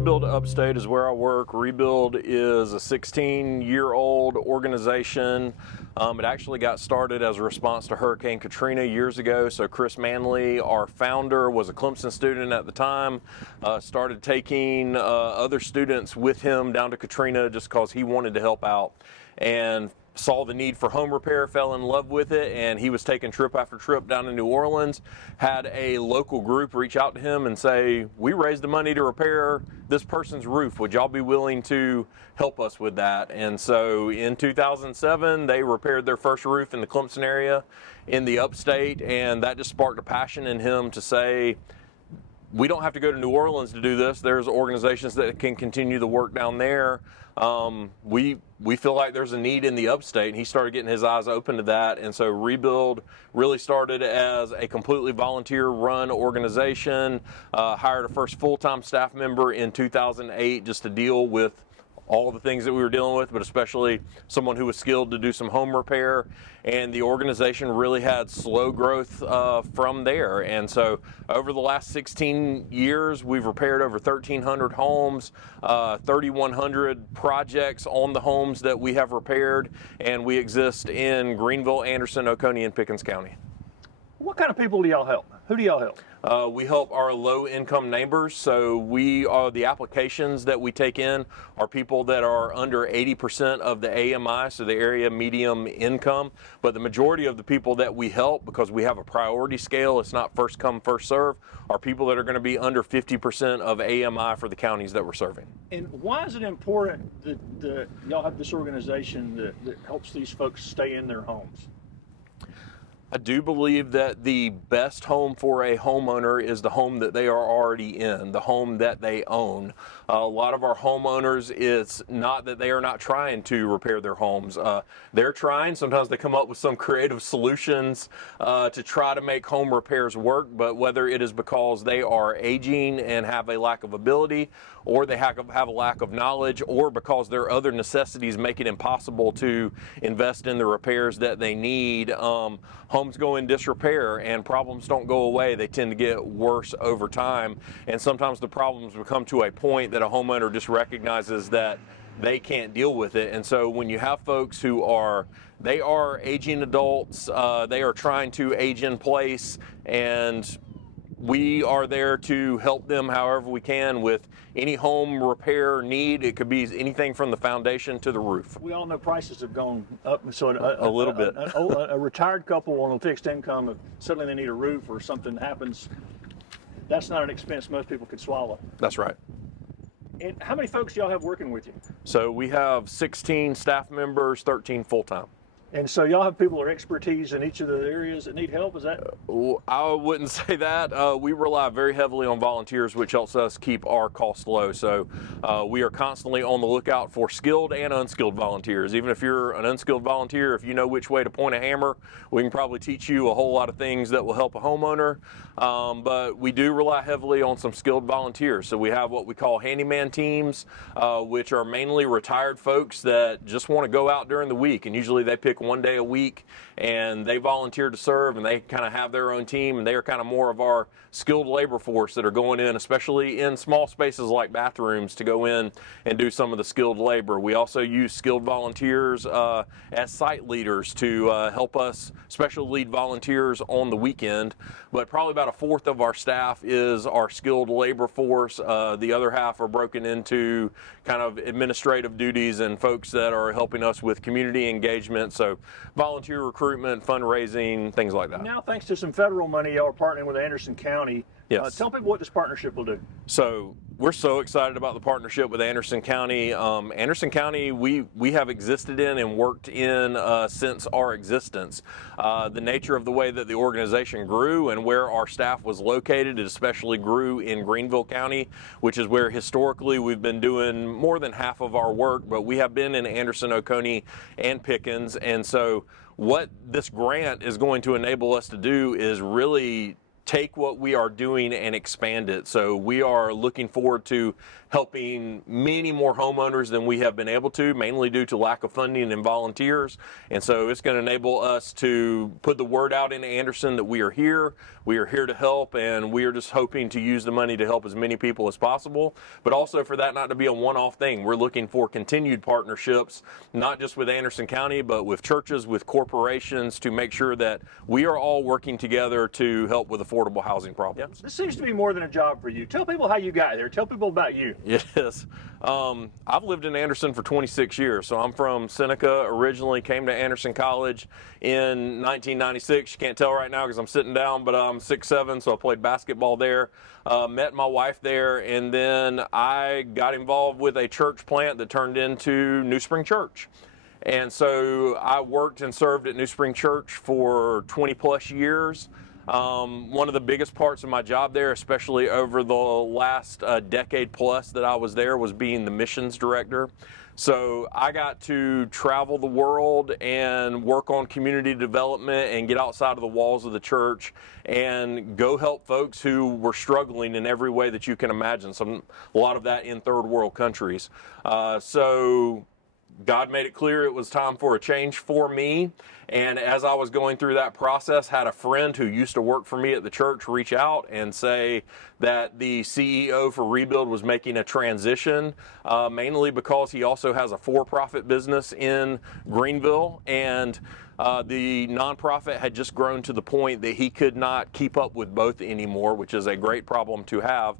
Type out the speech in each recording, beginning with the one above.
Rebuild Upstate is where I work. Rebuild is a 16-year-old organization. It actually got started as a response to Hurricane Katrina years ago. So Chris Manley, our founder, was a Clemson student at the time, started taking other students with him down to Katrina just because he wanted to help out, and saw the need for home repair, fell in love with it, and he was taking trip after trip down to New Orleans, had a local group reach out to him and say, we raised the money to repair this person's roof. Would y'all be willing to help us with that? And so in 2007, they repaired their first roof in the Clemson area in the Upstate, and that just sparked a passion in him to say, we don't have to go to New Orleans to do this. There's organizations that can continue the work down there. We feel like there's a need in the Upstate, and he started getting his eyes open to that. And so Rebuild really started as a completely volunteer-run organization, hired a first full-time staff member in 2008 just to deal with all the things that we were dealing with, but especially someone who was skilled to do some home repair. And the organization really had slow growth from there. And so over the last 16 years, we've repaired over 1,300 homes, 3,100 projects on the homes that we have repaired, and we exist in Greenville, Anderson, Oconee, and Pickens County. What kind of people do y'all help? Who do y'all help? We help our low-income neighbors. So the applications that we take in are people that are under 80% of the AMI, so the area medium income. But the majority of the people that we help, because we have a priority scale, it's not first come, first serve, are people that are going to be under 50% of AMI for the counties that we're serving. And why is it important that y'all have this organization that helps these folks stay in their homes? I do believe that the best home for a homeowner is the home that they are already in, the home that they own. A lot of our homeowners, it's not that they are not trying to repair their homes. They're trying. Sometimes they come up with some creative solutions to try to make home repairs work, but whether it is because they are aging and have a lack of ability, or they have a lack of knowledge, or because their other necessities make it impossible to invest in the repairs that they need, homes go in disrepair and problems don't go away. They tend to get worse over time, and sometimes the problems become to a point that a homeowner just recognizes that they can't deal with it. And so when you have folks who are aging adults, they are trying to age in place, and we are there to help them however we can with any home repair need. It could be anything from the foundation to the roof. We all know prices have gone up, so a little bit. A retired couple on a fixed income, if suddenly they need a roof or something happens, that's not an expense most people could swallow. That's right. And how many folks do y'all have working with you? So we have 16 staff members, 13 full-time. And so y'all have people with expertise in each of the areas that need help, is that? I wouldn't say that. We rely very heavily on volunteers, which helps us keep our costs low. So we are constantly on the lookout for skilled and unskilled volunteers. Even if you're an unskilled volunteer, if you know which way to point a hammer, we can probably teach you a whole lot of things that will help a homeowner. But we do rely heavily on some skilled volunteers. So we have what we call handyman teams, which are mainly retired folks that just want to go out during the week, and usually they pick one day a week and they volunteer to serve, and they kind of have their own team, and they are kind of more of our skilled labor force that are going in, especially in small spaces like bathrooms, to go in and do some of the skilled labor. We also use skilled volunteers as site leaders to help us, special lead volunteers on the weekend. But probably about a fourth of our staff is our skilled labor force. The other half are broken into kind of administrative duties and folks that are helping us with community engagement. So volunteer recruitment, fundraising, things like that. Now, thanks to some federal money, y'all are partnering with Anderson County. Yes. Tell people what this partnership will do. So we're so excited about the partnership with Anderson County. Anderson County, we have existed in and worked in since our existence. The nature of the way that the organization grew and where our staff was located, it especially grew in Greenville County, which is where historically we've been doing more than half of our work, but we have been in Anderson, Oconee, and Pickens. And so what this grant is going to enable us to do is really take what we are doing and expand it. So we are looking forward to helping many more homeowners than we have been able to, mainly due to lack of funding and volunteers. And so it's going to enable us to put the word out in Anderson that we are here to help, and we are just hoping to use the money to help as many people as possible, but also for that not to be a one-off thing. We're looking for continued partnerships, not just with Anderson County, but with churches, with corporations, to make sure that we are all working together to help with affordable housing problems. This seems to be more than a job for you. Tell people how you got there. Tell people about you. Yes. I've lived in Anderson for 26 years. So I'm from Seneca originally, came to Anderson College in 1996. You can't tell right now because I'm sitting down, but I'm 6'7", so I played basketball there. Met my wife there, and then I got involved with a church plant that turned into New Spring Church. And so I worked and served at New Spring Church for 20 plus years. One of the biggest parts of my job there, especially over the last decade plus that I was there, was being the missions director. So I got to travel the world and work on community development and get outside of the walls of the church and go help folks who were struggling in every way that you can imagine. A lot of that in third world countries. So God made it clear it was time for a change for me. And as I was going through that process, had a friend who used to work for me at the church reach out and say that the CEO for Rebuild was making a transition, mainly because he also has a for-profit business in Greenville. And the nonprofit had just grown to the point that he could not keep up with both anymore, which is a great problem to have.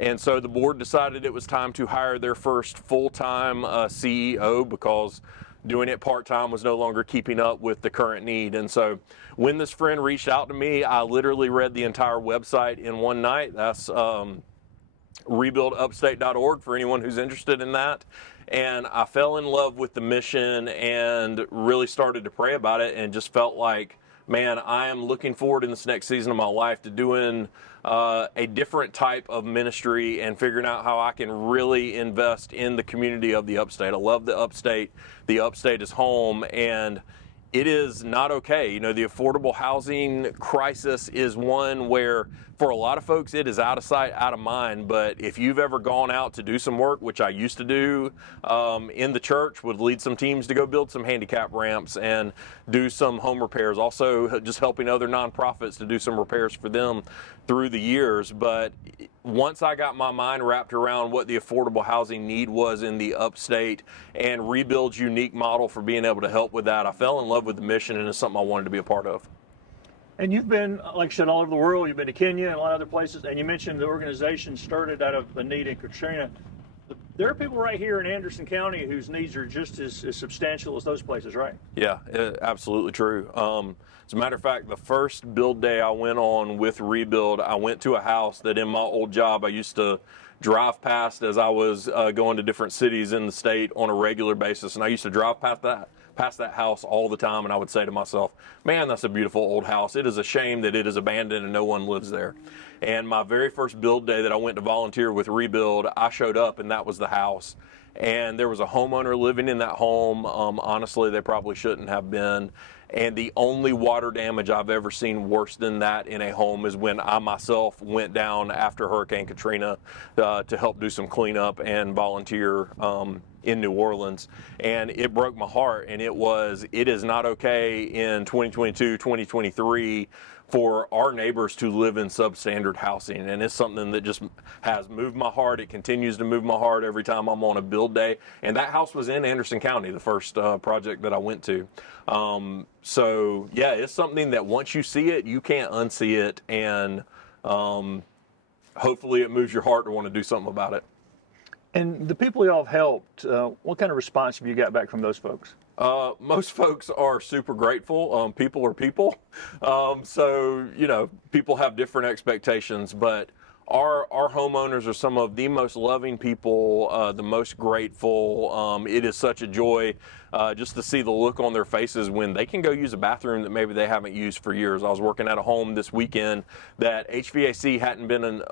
And so the board decided it was time to hire their first full-time CEO, because doing it part-time was no longer keeping up with the current need. And so when this friend reached out to me, I literally read the entire website in one night. That's rebuildupstate.org for anyone who's interested in that. And I fell in love with the mission and really started to pray about it, and just felt like, man, I am looking forward in this next season of my life to doing a different type of ministry and figuring out how I can really invest in the community of the Upstate. I love the Upstate. The Upstate is home, and it is not okay. You know, the affordable housing crisis is one where, for a lot of folks, it is out of sight, out of mind. But if you've ever gone out to do some work, which I used to do in the church, would lead some teams to go build some handicap ramps and do some home repairs. Also, just helping other nonprofits to do some repairs for them through the years. But once I got my mind wrapped around what the affordable housing need was in the Upstate and Rebuild's unique model for being able to help with that, I fell in love with the mission, and it's something I wanted to be a part of. And you've been, like I said, all over the world. You've been to Kenya and a lot of other places. And you mentioned the organization started out of the need in Katrina. There are people right here in Anderson County whose needs are just as substantial as those places, right? Yeah, absolutely true. As a matter of fact, the first build day I went on with Rebuild, I went to a house that in my old job I used to drive past as I was going to different cities in the state on a regular basis. And I used to drive past that house all the time, and I would say to myself, man, that's a beautiful old house. It is a shame that it is abandoned and no one lives there. And my very first build day that I went to volunteer with Rebuild, I showed up and that was the house. And there was a homeowner living in that home. Honestly, they probably shouldn't have been. And the only water damage I've ever seen worse than that in a home is when I myself went down after Hurricane Katrina to help do some cleanup and volunteer in New Orleans. And it broke my heart. And it is not okay in 2022, 2023 for our neighbors to live in substandard housing. And it's something that just has moved my heart. It continues to move my heart every time I'm on a build day. And that house was in Anderson County, the first project that I went to. So yeah, it's something that once you see it, you can't unsee it. And hopefully it moves your heart to want to do something about it. And the people y'all have helped, what kind of response have you got back from those folks? Most folks are super grateful. People are people. So, you know, people have different expectations, but our homeowners are some of the most loving people, the most grateful. It is such a joy just to see the look on their faces when they can go use a bathroom that maybe they haven't used for years. I was working at a home this weekend that HVAC hadn't been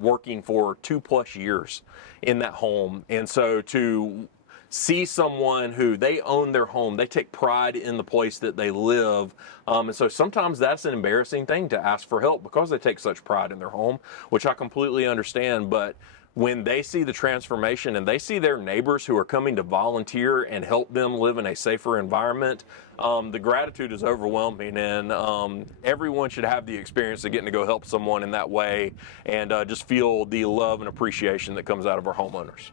working for 2+ years in that home. And so to see someone who they own their home, they take pride in the place that they live, and so sometimes that's an embarrassing thing to ask for help because they take such pride in their home, which I completely understand. But when they see the transformation and they see their neighbors who are coming to volunteer and help them live in a safer environment, the gratitude is overwhelming, and everyone should have the experience of getting to go help someone in that way and just feel the love and appreciation that comes out of our homeowners.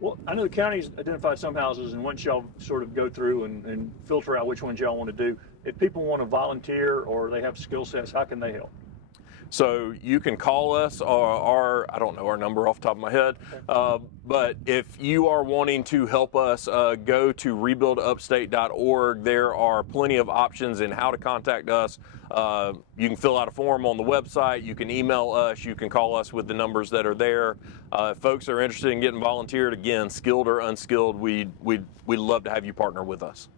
Well, I know the county's identified some houses, and once y'all sort of go through and filter out which ones y'all want to do, if people want to volunteer or they have skill sets, how can they help? So you can call us, or I don't know our number off the top of my head, but if you are wanting to help us, go to rebuildupstate.org. There are plenty of options in how to contact us. You can fill out a form on the website, you can email us, you can call us with the numbers that are there. If folks are interested in getting volunteered, again, skilled or unskilled, we'd love to have you partner with us.